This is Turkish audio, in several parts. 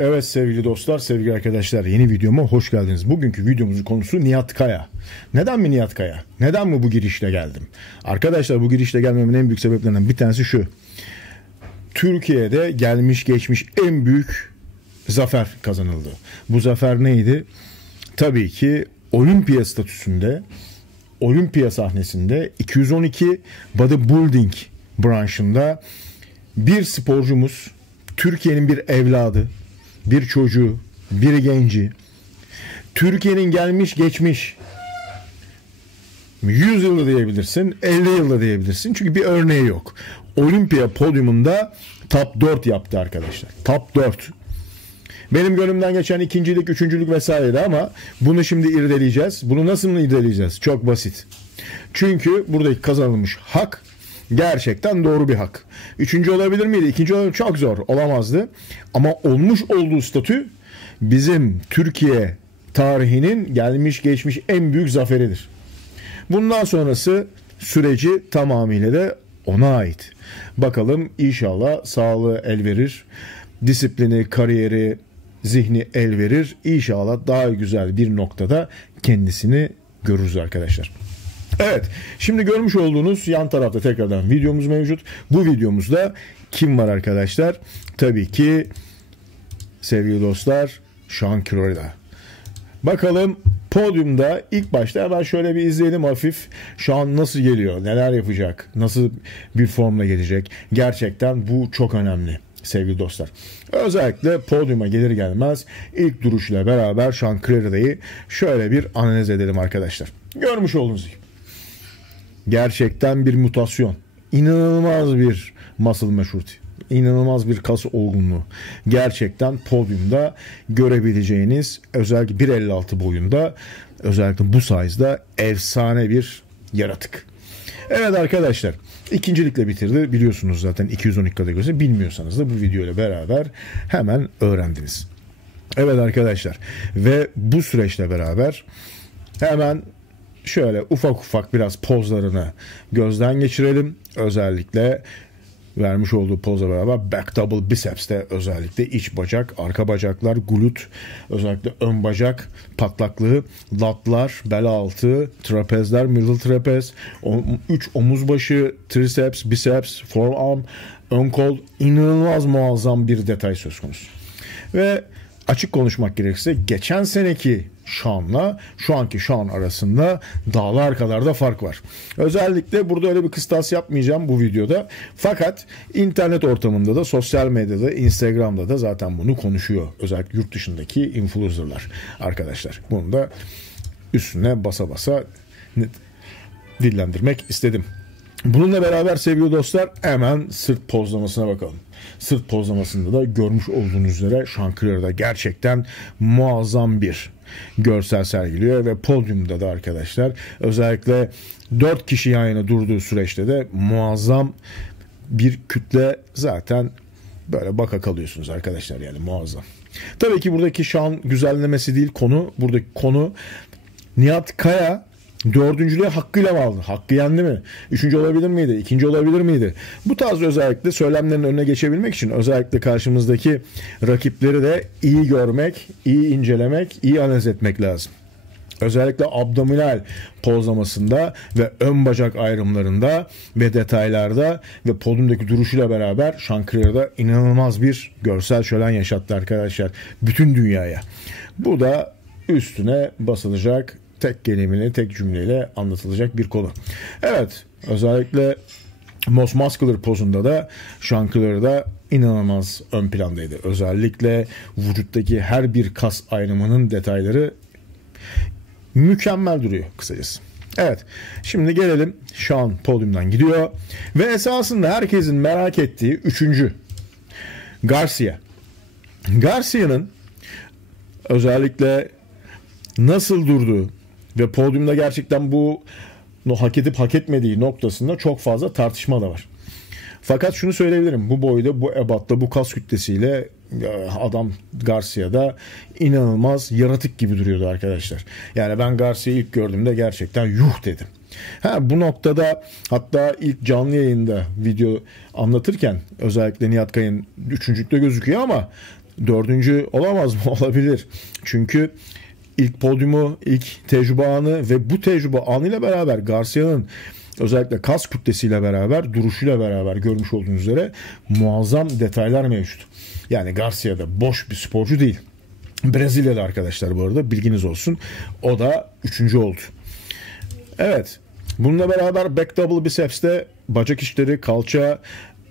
Evet sevgili dostlar, sevgili arkadaşlar, yeni videoma hoş geldiniz. Bugünkü videomuzun konusu Nihat Kaya. Neden mi Nihat Kaya? Neden mi bu girişle geldim? Arkadaşlar bu girişle gelmemin en büyük sebeplerinden bir tanesi şu. Türkiye'de gelmiş geçmiş en büyük zafer kazanıldı. Bu zafer neydi? Tabii ki olimpiya statüsünde, olimpiya sahnesinde 212 bodybuilding branşında bir sporcumuz, Türkiye'nin bir evladı, bir çocuğu, bir genci, Türkiye'nin gelmiş geçmiş 100 yılda diyebilirsin, 50 yılda diyebilirsin. Çünkü bir örneği yok. Olimpiya podyumunda top 4 yaptı arkadaşlar. Top 4. Benim gönlümden geçen ikincilik, üçüncülük vesaire ama bunu şimdi irdeleyeceğiz. Bunu nasıl irdeleyeceğiz? Çok basit. Çünkü buradaki kazanılmış hak gerçekten doğru bir hak. Üçüncü olabilir miydi? İkinci olabilir miydi? Çok zor. Olamazdı. Ama olmuş olduğu statü bizim Türkiye tarihinin gelmiş geçmiş en büyük zaferidir. Bundan sonrası süreci tamamıyla da ona ait. Bakalım inşallah sağlığı el verir. Disiplini, kariyeri, zihni el verir. İnşallah daha güzel bir noktada kendisini görürüz arkadaşlar. Evet, şimdi görmüş olduğunuz yan tarafta tekrardan videomuz mevcut. Bu videomuzda kim var arkadaşlar? Tabii ki sevgili dostlar, Sean Crowder. Bakalım podyumda ilk başta hemen şöyle bir izleyelim hafif. Sean nasıl geliyor, neler yapacak, nasıl bir formla gelecek? Gerçekten bu çok önemli sevgili dostlar. Özellikle podyuma gelir gelmez ilk duruşuyla beraber Sean Crowder'ı şöyle bir analiz edelim arkadaşlar. Görmüş olduğunuz gibi. Gerçekten bir mutasyon. İnanılmaz bir muscle maturity. İnanılmaz bir kas olgunluğu. Gerçekten podyumda görebileceğiniz, özellikle 1.56 boyunda, özellikle bu size'da efsane bir yaratık. Evet arkadaşlar, ikincilikle bitirdi. Biliyorsunuz zaten 212 kategorisini, bilmiyorsanız da bu videoyla beraber hemen öğrendiniz. Evet arkadaşlar, ve bu süreçle beraber hemen şöyle ufak ufak biraz pozlarını gözden geçirelim. Özellikle vermiş olduğu pozla beraber back double biceps'te özellikle iç bacak, arka bacaklar, glut, özellikle ön bacak patlaklığı, latlar, bel altı, trapezler, middle trapez, 3 omuz başı, triceps, biceps, forearm, ön kol, inanılmaz muazzam bir detay söz konusu. Ve açık konuşmak gerekirse geçen seneki Sean'la şu anki Sean arasında dağlar kadar da fark var. Özellikle burada öyle bir kıstas yapmayacağım bu videoda. Fakat internet ortamında da, sosyal medyada, Instagram'da da zaten bunu konuşuyor. Özellikle yurt dışındaki influencerlar arkadaşlar. Bunu da üstüne basa basa dillendirmek istedim. Bununla beraber sevgili dostlar hemen sırt pozlamasına bakalım. Sırt pozlamasında da görmüş olduğunuz üzere Sean Crowder gerçekten muazzam bir görsel sergiliyor ve podyumda da arkadaşlar özellikle 4 kişi yan yana durduğu süreçte de muazzam bir kütle, zaten böyle baka kalıyorsunuz arkadaşlar, yani muazzam. Tabii ki buradaki Sean güzellemesi değil konu. Buradaki konu Nihat Kaya dördüncülüğe hakkıyla mı aldı? Hakkı yendi mi? Üçüncü olabilir miydi? İkinci olabilir miydi? Bu tarz özellikle söylemlerin önüne geçebilmek için özellikle karşımızdaki rakipleri de iyi görmek, iyi incelemek, iyi analiz etmek lazım. Özellikle abdominal pozlamasında ve ön bacak ayrımlarında ve detaylarda ve podyumdaki duruşuyla beraber Sean Crowder'da inanılmaz bir görsel şölen yaşattı arkadaşlar. Bütün dünyaya. Bu da üstüne basılacak, tek kelimeyle, tek cümleyle anlatılacak bir konu. Evet, özellikle Most Muscular pozunda da Sean Crowder'da inanılmaz ön plandaydı. Özellikle vücuttaki her bir kas ayrımının detayları mükemmel duruyor kısacası. Evet, şimdi gelelim, Sean podyumdan gidiyor ve esasında herkesin merak ettiği üçüncü Garcia. Garcia'nın özellikle nasıl durduğu ve podyumda gerçekten bu hak edip hak etmediği noktasında çok fazla tartışma da var. Fakat şunu söyleyebilirim. Bu boyda, bu ebatta, bu kas kütlesiyle adam Garcia'da inanılmaz yaratık gibi duruyordu arkadaşlar. Yani ben Garcia'yı ilk gördüğümde gerçekten yuh dedim. Bu noktada hatta ilk canlı yayında video anlatırken özellikle Nihat Kaya'nın üçüncülükte gözüküyor ama Dördüncü olamaz mı? Olabilir. Çünkü ilk podyumu, ilk tecrübe anı ve bu tecrübe anıyla beraber Garcia'nın özellikle kas kütlesiyle beraber, duruşuyla beraber görmüş olduğunuz üzere muazzam detaylar mevcut. Yani Garcia da boş bir sporcu değil. Brezilya'da arkadaşlar bu arada, bilginiz olsun. O da 3. oldu. Evet. Bununla beraber back double biceps'te bacak işleri, kalça,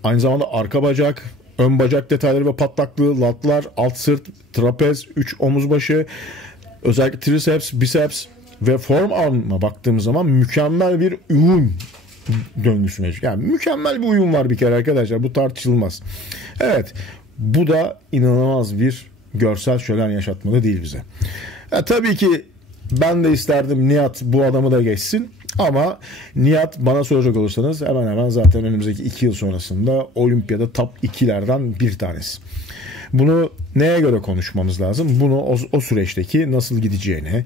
aynı zamanda arka bacak, ön bacak detayları ve patlaklığı, latlar, alt sırt, trapez, 3 omuz başı, özellikle triceps, biceps ve forearm'a baktığımız zaman mükemmel bir uyum döngüsü mevcut. Yani mükemmel bir uyum var bir kere arkadaşlar. Bu tartışılmaz. Evet. Bu da inanılmaz bir görsel şölen yaşatmalı değil bize. Tabii ki ben de isterdim Nihat bu adamı da geçsin. Ama Nihat, bana soracak olursanız, hemen hemen zaten önümüzdeki 2 yıl sonrasında olimpiyada top 2'lerden bir tanesi. Bunu neye göre konuşmamız lazım? Bunu o süreçteki nasıl gideceğine,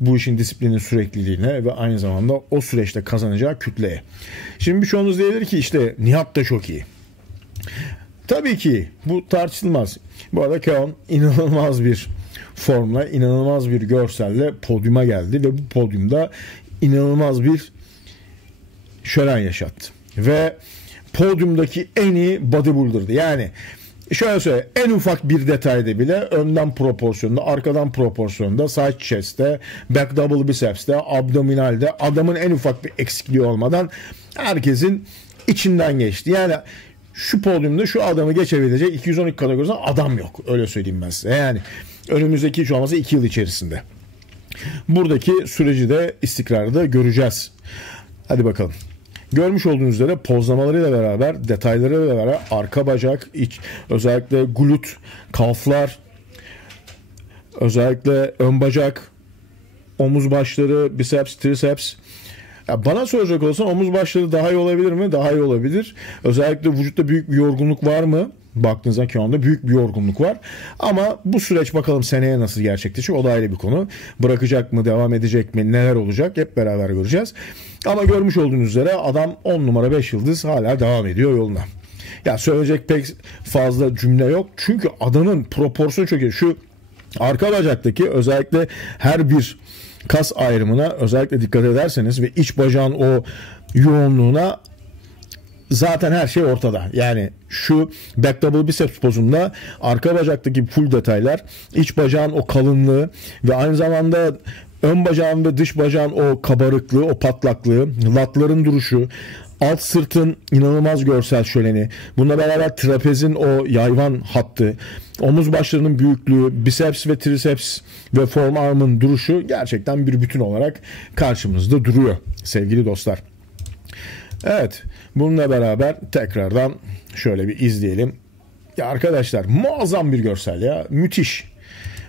bu işin disiplinin sürekliliğine ve aynı zamanda o süreçte kazanacağı kütleye. Şimdi birçoğunuz diyebilir ki işte Nihat da çok iyi. Tabii ki bu tartışılmaz. Bu arada Keon inanılmaz bir formla, inanılmaz bir görselle podyuma geldi ve bu podyumda inanılmaz bir şölen yaşattı. Ve podyumdaki en iyi bodybuilder'dı. Yani şöyle söyle, en ufak bir detayda bile önden proporsiyonda, arkadan proporsiyonda, side chest'te, back double biceps'te, abdominalde adamın en ufak bir eksikliği olmadan herkesin içinden geçti. Yani şu podyumda şu adamı geçebilecek 212 kategorisinde adam yok. Öyle söyleyeyim ben size. Yani önümüzdeki şu an 2 yıl içerisinde. Buradaki süreci de, istikrarı da göreceğiz. Hadi bakalım. Görmüş olduğunuz üzere pozlamalarıyla beraber, detaylarıyla beraber arka bacak, özellikle glut, kalflar, özellikle ön bacak, omuz başları, biceps, triceps. Ya bana soracak olsan omuz başları daha iyi olabilir mi? Daha iyi olabilir. Özellikle vücutta büyük bir yorgunluk var mı? Baktığınızda ki anda büyük bir yorgunluk var. Ama bu süreç bakalım seneye nasıl gerçekleşecek? O da ayrı bir konu. Bırakacak mı? Devam edecek mi? Neler olacak? Hep beraber göreceğiz. Ama görmüş olduğunuz üzere adam 10 numara 5 yıldız hala devam ediyor yoluna. Ya söyleyecek pek fazla cümle yok. Çünkü adamın proporsiyonu çok iyi. Şu arka bacaktaki özellikle her bir kas ayrımına özellikle dikkat ederseniz ve iç bacağın o yoğunluğuna zaten her şey ortada. Yani şu back double biceps pozunda arka bacaktaki full detaylar, iç bacağın o kalınlığı ve aynı zamanda ön bacağın ve dış bacağın o kabarıklığı, o patlaklığı, latların duruşu, alt sırtın inanılmaz görsel şöleni, bununla beraber trapezin o yayvan hattı, omuz başlarının büyüklüğü, biceps ve triceps ve forearm'ın duruşu gerçekten bir bütün olarak karşımızda duruyor sevgili dostlar. Evet, bununla beraber tekrardan şöyle bir izleyelim. Ya arkadaşlar, muazzam bir görsel ya, müthiş.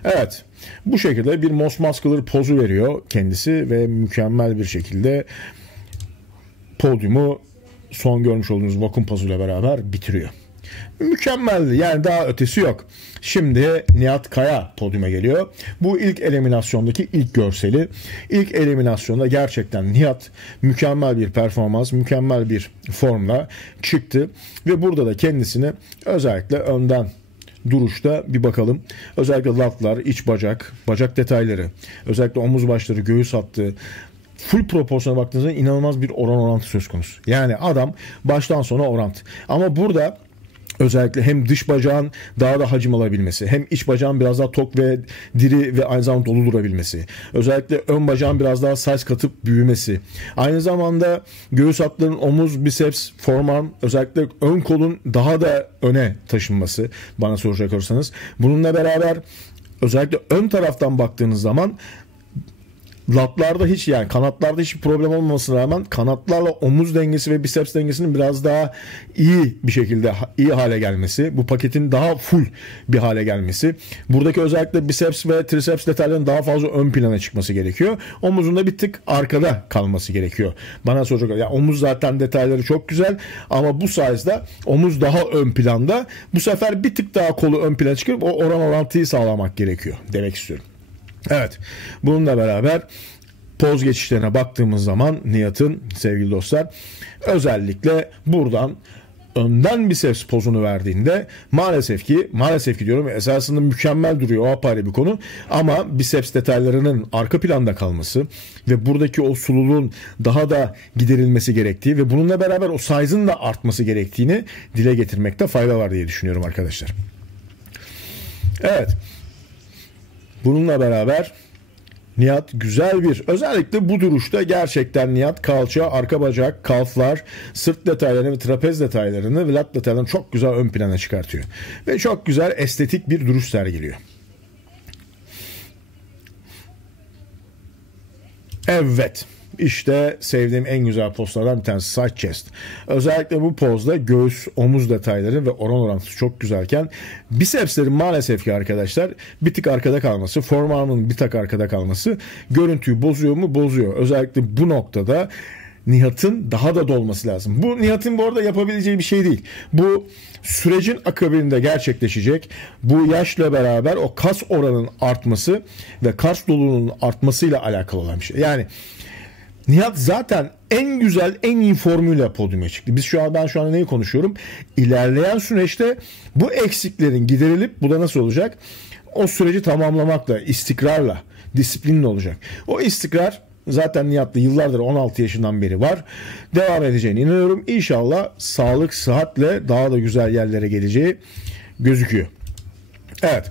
Evet, bu şekilde bir Most Muscular pozu veriyor kendisi ve mükemmel bir şekilde podyumu son görmüş olduğunuz vakum pozuyla beraber bitiriyor. Mükemmeldi. Yani daha ötesi yok. Şimdi Nihat Kaya podyuma geliyor. Bu ilk eliminasyondaki ilk görseli. İlk eliminasyonda gerçekten Nihat mükemmel bir performans, mükemmel bir formla çıktı. Ve burada da kendisini özellikle önden duruşta bir bakalım. Özellikle latlar, iç bacak, bacak detayları, özellikle omuz başları, göğüs hattı, full proporsiyona baktığınızda inanılmaz bir orantı söz konusu. Yani adam baştan sona orantı. Ama burada özellikle hem dış bacağın daha da hacim alabilmesi, hem iç bacağın biraz daha tok ve diri ve aynı zamanda dolu durabilmesi, özellikle ön bacağın biraz daha size katıp büyümesi, aynı zamanda göğüs hatlarının omuz, biceps, forearm, özellikle ön kolun daha da öne taşınması bana soracak olursanız. Bununla beraber özellikle ön taraftan baktığınız zaman latlarda hiç, yani kanatlarda hiçbir problem olmamasına rağmen kanatlarla omuz dengesi ve biceps dengesinin biraz daha iyi bir şekilde iyi hale gelmesi, bu paketin daha full bir hale gelmesi, buradaki özellikle biceps ve triceps detaylarının daha fazla ön plana çıkması gerekiyor. Omuzun da bir tık arkada kalması gerekiyor. Bana soracak, yani omuz zaten detayları çok güzel ama bu size'da omuz daha ön planda. Bu sefer bir tık daha kolu ön plana çıkıp o orantıyı sağlamak gerekiyor demek istiyorum. Evet, bununla beraber poz geçişlerine baktığımız zaman Nihat'ın sevgili dostlar özellikle buradan önden biceps pozunu verdiğinde maalesef ki diyorum, esasında mükemmel duruyor, o apayrı bir konu, ama biceps detaylarının arka planda kalması ve buradaki o sululuğun daha da giderilmesi gerektiği ve bununla beraber o size'ın da artması gerektiğini dile getirmekte fayda var diye düşünüyorum arkadaşlar. Evet. Bununla beraber Nihat güzel bir, özellikle bu duruşta gerçekten Nihat kalça, arka bacak, kalflar, sırt detaylarını ve trapez detaylarını ve lat detaylarını çok güzel ön plana çıkartıyor. Ve çok güzel estetik bir duruş sergiliyor. Evet. İşte sevdiğim en güzel pozlardan bir tanesi side chest. Özellikle bu pozda göğüs, omuz detayları ve oran orantısı çok güzelken bicepslerin maalesef ki arkadaşlar bir tık arkada kalması, forearm'ın bir tık arkada kalması görüntüyü bozuyor mu? Bozuyor. Özellikle bu noktada Nihat'ın daha da dolması lazım. Bu Nihat'ın bu arada yapabileceği bir şey değil. Bu sürecin akabinde gerçekleşecek. Bu yaşla beraber o kas oranının artması ve kas doluluğunun artmasıyla alakalı olan bir şey. Yani Nihat zaten en güzel, en iyi formülle podyuma çıktı. Ben şu an neyi konuşuyorum? İlerleyen süreçte bu eksiklerin giderilip bu da nasıl olacak? O süreci tamamlamakla, istikrarla, disiplinle olacak. O istikrar zaten Nihat'ta yıllardır, 16 yaşından beri var. Devam edeceğine inanıyorum. İnşallah sağlık, sıhhatle daha da güzel yerlere geleceği gözüküyor. Evet.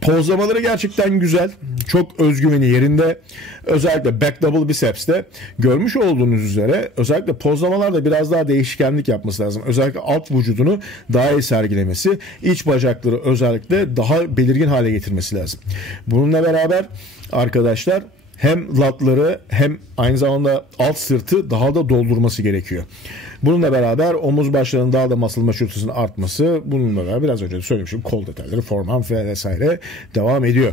Pozlamaları gerçekten güzel. Çok özgüveni yerinde. Özellikle back double biceps'te görmüş olduğunuz üzere özellikle pozlamalarda biraz daha değişkenlik yapması lazım. Özellikle alt vücudunu daha iyi sergilemesi, iç bacakları özellikle daha belirgin hale getirmesi lazım. Bununla beraber arkadaşlar hem latları hem aynı zamanda alt sırtı daha da doldurması gerekiyor. Bununla beraber omuz başlarının daha da muscle machure'sının artması, bununla beraber biraz önce de söylemiştim, kol detayları, forearm vesaire devam ediyor.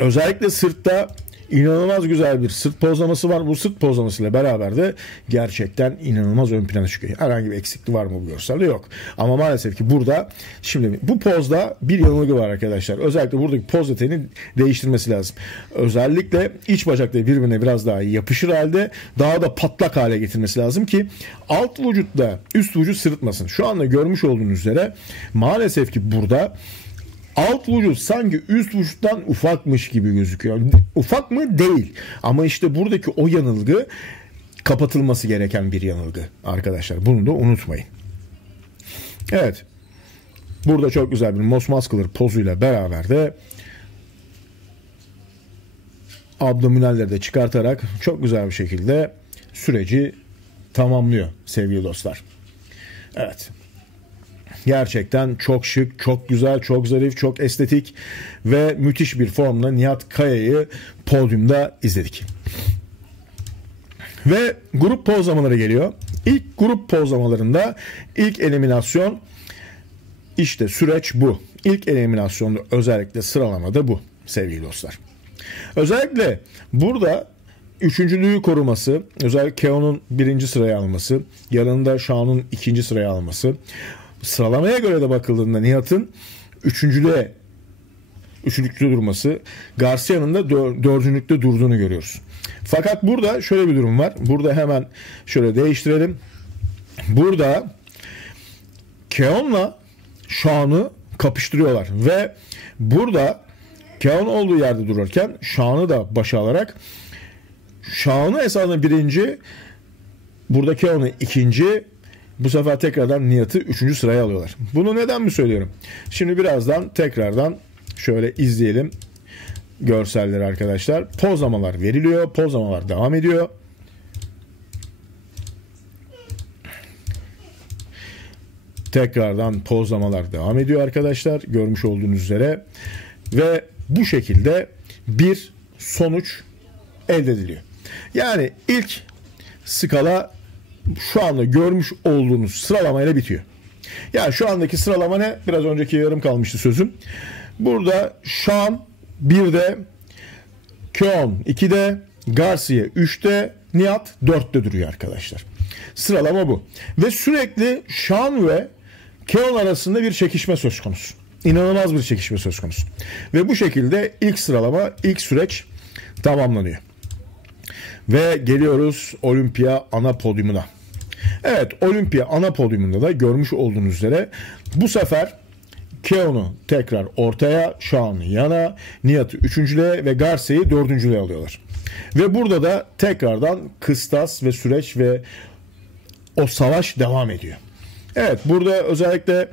Özellikle sırtta inanılmaz güzel bir sırt pozlaması var. Bu sırt pozlamasıyla beraber de gerçekten inanılmaz ön plana çıkıyor. Herhangi bir eksiklik var mı bu görselde? Yok. Ama maalesef ki burada, şimdi bu pozda bir yanılgı var arkadaşlar. Özellikle buradaki poz detayını değiştirmesi lazım. Özellikle iç bacakları birbirine biraz daha yapışır halde daha da patlak hale getirmesi lazım ki alt vücutla üst vücut sırıtmasın. Şu anda görmüş olduğunuz üzere maalesef ki burada alt vücut sanki üst vücuttan ufakmış gibi gözüküyor. Ufak mı? Değil. Ama işte buradaki o yanılgı kapatılması gereken bir yanılgı arkadaşlar. Bunu da unutmayın. Evet. Burada çok güzel bir Most Muscular pozuyla beraber de abdominalleri de çıkartarak çok güzel bir şekilde süreci tamamlıyor sevgili dostlar. Evet. Gerçekten çok şık, çok güzel, çok zarif, çok estetik ve müthiş bir formla Nihat Kaya'yı podyumda izledik. Ve grup pozlamaları geliyor. İlk grup pozlamalarında ilk eliminasyon, işte süreç bu. İlk eliminasyonda özellikle sıralamada bu sevgili dostlar. Özellikle burada üçüncülüğü koruması, özellikle Keo'nun 1. sıraya alması, yanında Shaun'un 2. sıraya alması. Sıralamaya göre de bakıldığında Nihat'ın üçüncülükte durması, Garcia'nın da dördüncülükte durduğunu görüyoruz. Fakat burada şöyle bir durum var. Burada hemen şöyle değiştirelim. Burada Keon'la Shaun'u kapıştırıyorlar ve burada Keon olduğu yerde dururken Shaun'u da başa alarak Shaun'u esasında 1. burada Keon'u 2. Bu sefer tekrardan Nihat'ı 3. sıraya alıyorlar. Bunu neden mi söylüyorum? Şimdi birazdan tekrardan şöyle izleyelim görselleri arkadaşlar. Pozlamalar veriliyor. Pozlamalar devam ediyor. Tekrardan pozlamalar devam ediyor arkadaşlar. Görmüş olduğunuz üzere. Ve bu şekilde bir sonuç elde ediliyor. Yani ilk skala şu anda görmüş olduğunuz sıralamayla bitiyor. Yani şu andaki sıralama ne? Biraz önceki yarım kalmıştı sözüm. Burada Shaun 1'de, Keon 2'de, Garcia 3'te, Nihat 4'te duruyor arkadaşlar. Sıralama bu. Ve sürekli Shaun ve Keon arasında bir çekişme söz konusu. İnanılmaz bir çekişme söz konusu. Ve bu şekilde ilk sıralama, ilk süreç tamamlanıyor. Ve geliyoruz Olimpiya ana podyumuna. Evet, Olimpiya ana podyumunda da görmüş olduğunuz üzere bu sefer Keon'u tekrar ortaya, Shaun'u yana, Nihat'ı üçüncülüğe ve Garcia'yı dördüncülüğe alıyorlar. Ve burada da tekrardan kıstas ve süreç ve o savaş devam ediyor. Evet, burada özellikle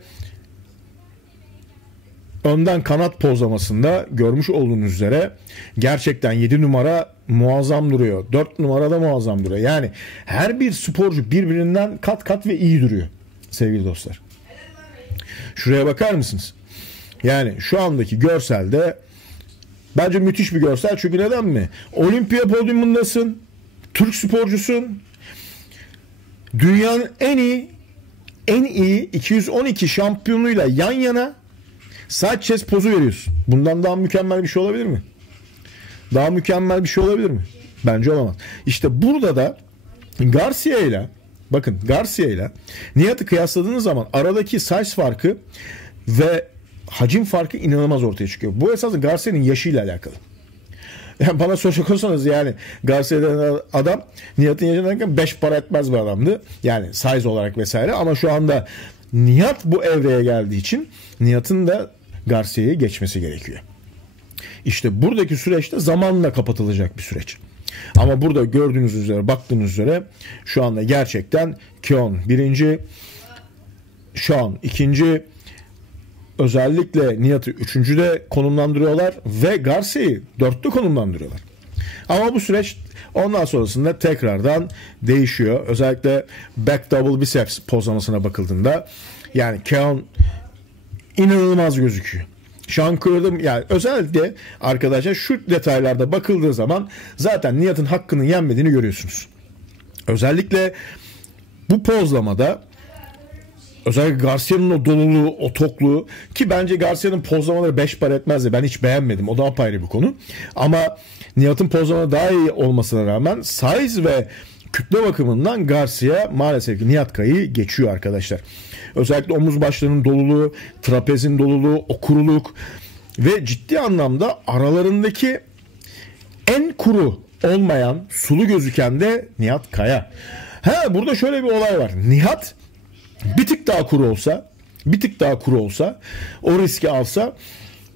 önden kanat pozlamasında görmüş olduğunuz üzere gerçekten 7 numara muazzam duruyor. 4 numara da muazzam duruyor. Yani her bir sporcu birbirinden kat kat ve iyi duruyor sevgili dostlar. Şuraya bakar mısınız? Yani şu andaki görselde bence müthiş bir görsel. Çünkü neden mi? Olimpiya podyumundasın. Türk sporcusun. Dünyanın en iyi 212 şampiyonuyla yan yana saç çez pozu veriyorsun. Bundan daha mükemmel bir şey olabilir mi? Daha mükemmel bir şey olabilir mi? Bence olamaz. İşte burada da Garcia ile Nihat'ı kıyasladığınız zaman aradaki size farkı ve hacim farkı inanılmaz ortaya çıkıyor. Bu esasında Garcia'nın yaşıyla alakalı. Yani bana soracak olsanız yani Garcia denen adam Nihat'ın yaşındayken 5 para etmez bir adamdı. Yani size olarak vesaire, ama şu anda Nihat bu evreye geldiği için Nihat'ın da Garcia'yı geçmesi gerekiyor. İşte buradaki süreçte zamanla kapatılacak bir süreç. Ama burada gördüğünüz üzere, baktığınız üzere şu anda gerçekten Keon birinci, Shaun ikinci, özellikle Nihat'ı üçüncüde konumlandırıyorlar ve Garcia'yı dörtte konumlandırıyorlar. Ama bu süreç ondan sonrasında tekrardan değişiyor. Özellikle back double biceps pozlamasına bakıldığında yani Keon inanılmaz gözüküyor. Shaun kırdım yani, özellikle arkadaşlar şu detaylarda bakıldığı zaman zaten Nihat'ın hakkının yenmediğini görüyorsunuz. Özellikle bu pozlamada özellikle Garcia'nın o doluluğu, o tokluğu, ki bence Garcia'nın pozlamaları 5 para etmezdi. Ben hiç beğenmedim. O da apayrı bir konu. Ama Nihat'ın pozlamaları daha iyi olmasına rağmen size ve kütle bakımından Garcia maalesef ki Nihat Kaya'yı geçiyor arkadaşlar. Özellikle omuz başlarının doluluğu, trapezin doluluğu, o kuruluk ve ciddi anlamda aralarındaki en kuru olmayan, sulu gözüken de Nihat Kaya. Burada şöyle bir olay var. Nihat bir tık daha kuru olsa, o riski alsa,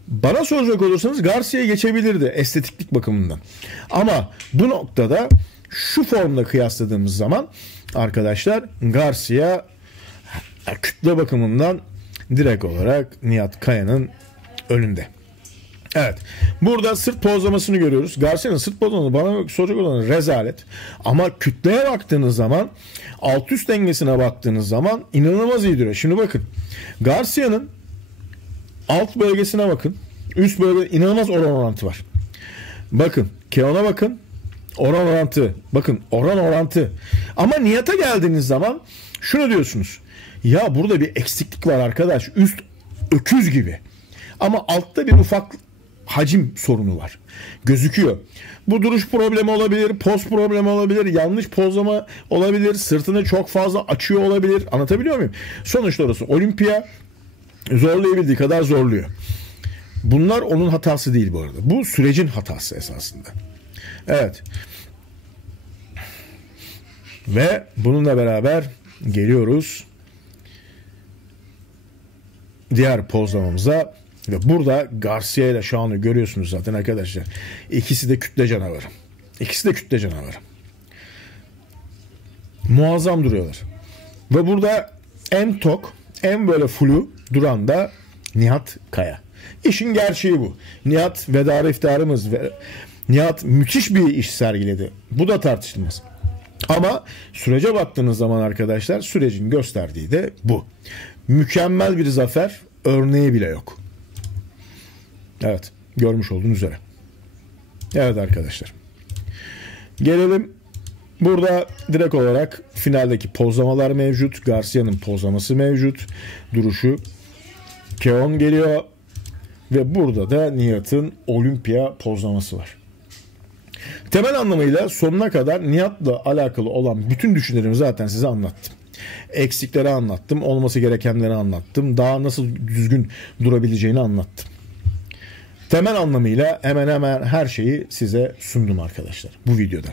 bana soracak olursanız Garcia'ya geçebilirdi estetiklik bakımından. Ama bu noktada şu formda kıyasladığımız zaman arkadaşlar Garcia kütle bakımından direkt olarak Nihat Kaya'nın önünde. Evet. Burada sırt pozlamasını görüyoruz. Garcia'nın sırt pozlaması bana soracak olan rezalet. Ama kütleye baktığınız zaman, alt üst dengesine baktığınız zaman inanılmaz iyi duruyor. Şimdi bakın. Garcia'nın alt bölgesine bakın. Üst bölgede inanılmaz oran orantı var. Bakın. Keon'a bakın. Oran orantı. Bakın oran orantı. Ama Nihat'a geldiğiniz zaman şunu diyorsunuz. Ya burada bir eksiklik var arkadaş. Üst öküz gibi. Ama altta bir ufak hacim sorunu var. Gözüküyor. Bu duruş problemi olabilir, poz problemi olabilir, yanlış pozlama olabilir, sırtını çok fazla açıyor olabilir. Anlatabiliyor muyum? Sonuçta orası Olimpiya, zorlayabildiği kadar zorluyor. Bunlar onun hatası değil bu arada. Bu sürecin hatası esasında. Evet. Ve bununla beraber geliyoruz diğer pozlamamıza. Ve burada Garcia ile Shaun'u görüyorsunuz zaten arkadaşlar. İkisi de kütle canavarı. Muazzam duruyorlar. Ve burada en tok, en böyle flu duran da Nihat Kaya. İşin gerçeği bu. Nihat vedarı iftarımız ve Nihat müthiş bir iş sergiledi. Bu da tartışılmaz. Ama sürece baktığınız zaman arkadaşlar sürecin gösterdiği de bu. Mükemmel bir zafer örneği bile yok. Evet, görmüş olduğunuz üzere. Evet arkadaşlar. Gelelim, burada direkt olarak finaldeki pozlamalar mevcut. Garcia'nın pozlaması mevcut. Duruşu. Keon geliyor. Ve burada da Nihat'ın Olimpiya pozlaması var. Temel anlamıyla sonuna kadar Nihat'la alakalı olan bütün düşüncelerimi zaten size anlattım. Eksikleri anlattım. Olması gerekenleri anlattım. Daha nasıl düzgün durabileceğini anlattım. Temel anlamıyla hemen hemen her şeyi size sundum arkadaşlar bu videoda.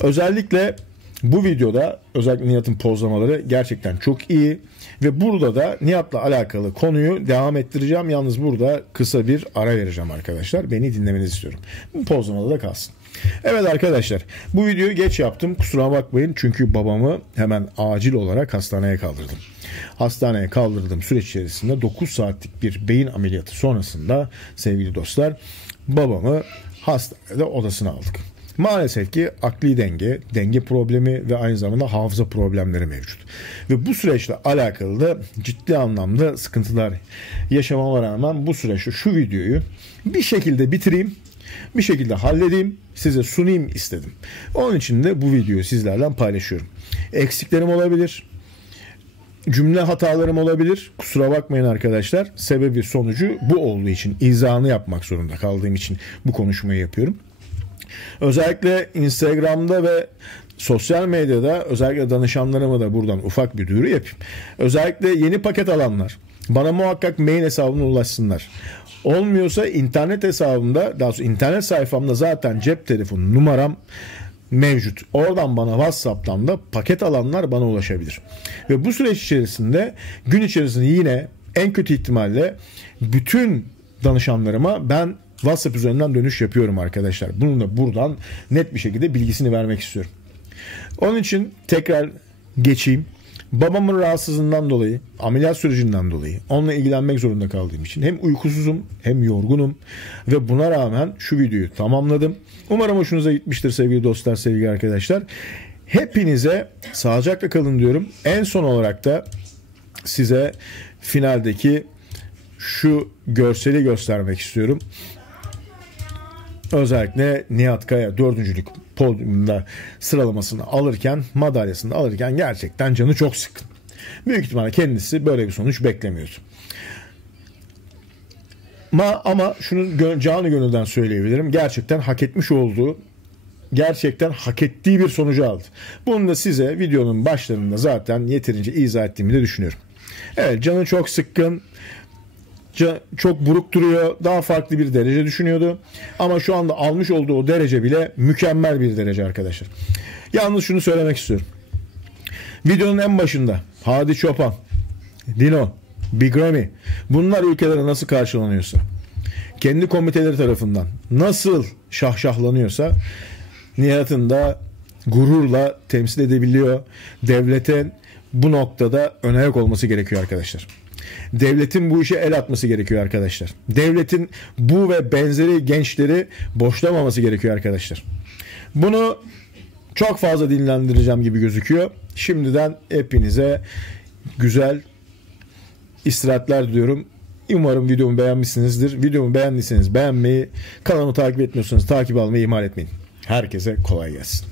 Özellikle Bu videoda özellikle Nihat'ın pozlamaları gerçekten çok iyi. Ve burada da Nihat'la alakalı konuyu devam ettireceğim. Yalnız burada kısa bir ara vereceğim arkadaşlar. Beni dinlemenizi istiyorum. Bu pozlamada da kalsın. Evet arkadaşlar, bu videoyu geç yaptım. Kusura bakmayın çünkü babamı hemen acil olarak hastaneye kaldırdım. Hastaneye kaldırdığım süreç içerisinde 9 saatlik bir beyin ameliyatı sonrasında sevgili dostlar babamı hastanede odasına aldık. Maalesef ki akli denge problemi ve aynı zamanda hafıza problemleri mevcut. Ve bu süreçle alakalı da ciddi anlamda sıkıntılar yaşamama rağmen bu süreçte şu videoyu bir şekilde bitireyim, bir şekilde halledeyim, size sunayım istedim. Onun için de bu videoyu sizlerle paylaşıyorum. Eksiklerim olabilir, cümle hatalarım olabilir. Kusura bakmayın arkadaşlar. Sebebi sonucu bu olduğu için, izahını yapmak zorunda kaldığım için bu konuşmayı yapıyorum. Özellikle Instagram'da ve sosyal medyada özellikle danışanlarıma da buradan ufak bir duyuru yapayım. Özellikle yeni paket alanlar bana muhakkak mail hesabına ulaşsınlar. Olmuyorsa internet hesabımda, daha doğrusu internet sayfamda zaten cep telefonu numaram mevcut. Oradan bana WhatsApp'tan da paket alanlar bana ulaşabilir. Ve bu süreç içerisinde gün içerisinde yine en kötü ihtimalle bütün danışanlarıma ben WhatsApp üzerinden dönüş yapıyorum arkadaşlar. Bunun da buradan net bir şekilde bilgisini vermek istiyorum. Onun için tekrar geçeyim. Babamın rahatsızlığından dolayı, ameliyat sürecinden dolayı onunla ilgilenmek zorunda kaldığım için hem uykusuzum hem yorgunum ve buna rağmen şu videoyu tamamladım. Umarım hoşunuza gitmiştir sevgili dostlar, sevgili arkadaşlar. Hepinize sağlıcakla kalın diyorum. En son olarak da size finaldeki şu görseli göstermek istiyorum. Özellikle Nihat Kaya 4. podyumda sıralamasını alırken, madalyasını alırken gerçekten canı çok sıkkın. Büyük ihtimalle kendisi böyle bir sonuç beklemiyordu. Ama şunu canı gönülden söyleyebilirim. Gerçekten hak etmiş olduğu, gerçekten hak ettiği bir sonucu aldı. Bunu da size videonun başlarında zaten yeterince izah ettiğimi de düşünüyorum. Evet, canı çok sıkkın. Çok buruk duruyor. Daha farklı bir derece düşünüyordu. Ama şu anda almış olduğu o derece bile mükemmel bir derece arkadaşlar. Yalnız şunu söylemek istiyorum. Videonun en başında Hadi Çopan, Dino, Big Ramy bunlar ülkelere nasıl karşılanıyorsa, kendi komiteleri tarafından nasıl şahşahlanıyorsa Nihat'ın da gururla temsil edebiliyor. Devletin bu noktada ön ayak olması gerekiyor arkadaşlar. Devletin bu işe el atması gerekiyor arkadaşlar. Devletin bu ve benzeri gençleri boşlamaması gerekiyor arkadaşlar. Bunu çok fazla dinlendireceğim gibi gözüküyor. Şimdiden hepinize güzel istirahatler diliyorum. Umarım videomu beğenmişsinizdir. Videomu beğendiyseniz beğenmeyi, kanalımı takip etmiyorsanız takip almayı ihmal etmeyin. Herkese kolay gelsin.